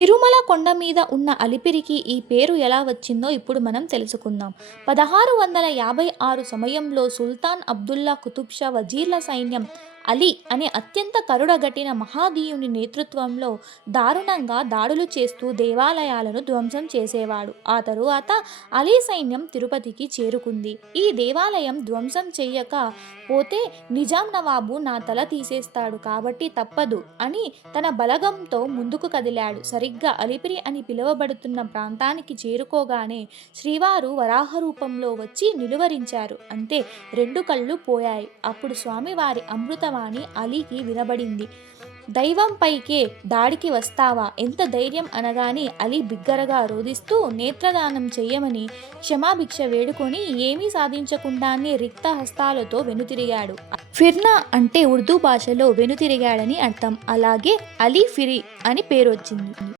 తిరుమల కొండ మీద ఉన్న అలిపిరికి ఈ పేరు ఎలా వచ్చిందో ఇప్పుడు మనం తెలుసుకుందాం. 1656 సమయంలో సుల్తాన్ అబ్దుల్లా కుతుబ్ షా వజీర్ల సైన్యం అలీ అనే అత్యంత కరుడుగట్టిన మహదీయుని నేతృత్వంలో దారుణంగా దాడులు చేస్తూ దేవాలయాలను ధ్వంసం చేసేవాడు. ఆ తరువాత అలీ సైన్యం తిరుపతికి చేరుకుంది. ఈ దేవాలయం ధ్వంసం చెయ్యక పోతే నిజాం నవాబు నా తల తీసేస్తాడు కాబట్టి తప్పదు అని తన బలగంతో ముందుకు కదిలాడు. సరిగ్గా అలిపిరి అని పిలువబడుతున్న ప్రాంతానికి చేరుకోగానే శ్రీవారు వరాహ రూపంలో వచ్చి నిలువరించారు. అంతే, రెండు కళ్ళు పోయాయి. అప్పుడు స్వామివారి అమృతవాణి అలీకి వినబడింది. దైవంపైకే దాడికి వస్తావా, ఎంత ధైర్యం అనగానే అలీ బిగ్గరగా రోదిస్తూ నేత్రదానం చెయ్యమని క్షమాభిక్ష వేడుకొని ఏమీ సాధించకుండానే రిక్త హస్తాలతో వెనుతిరిగాడు. ఫిర్నా అంటే ఉర్దూ భాషలో వెనుతిరిగాడని అర్థం. అలాగే అలీ ఫిరి అని పేరొచ్చింది.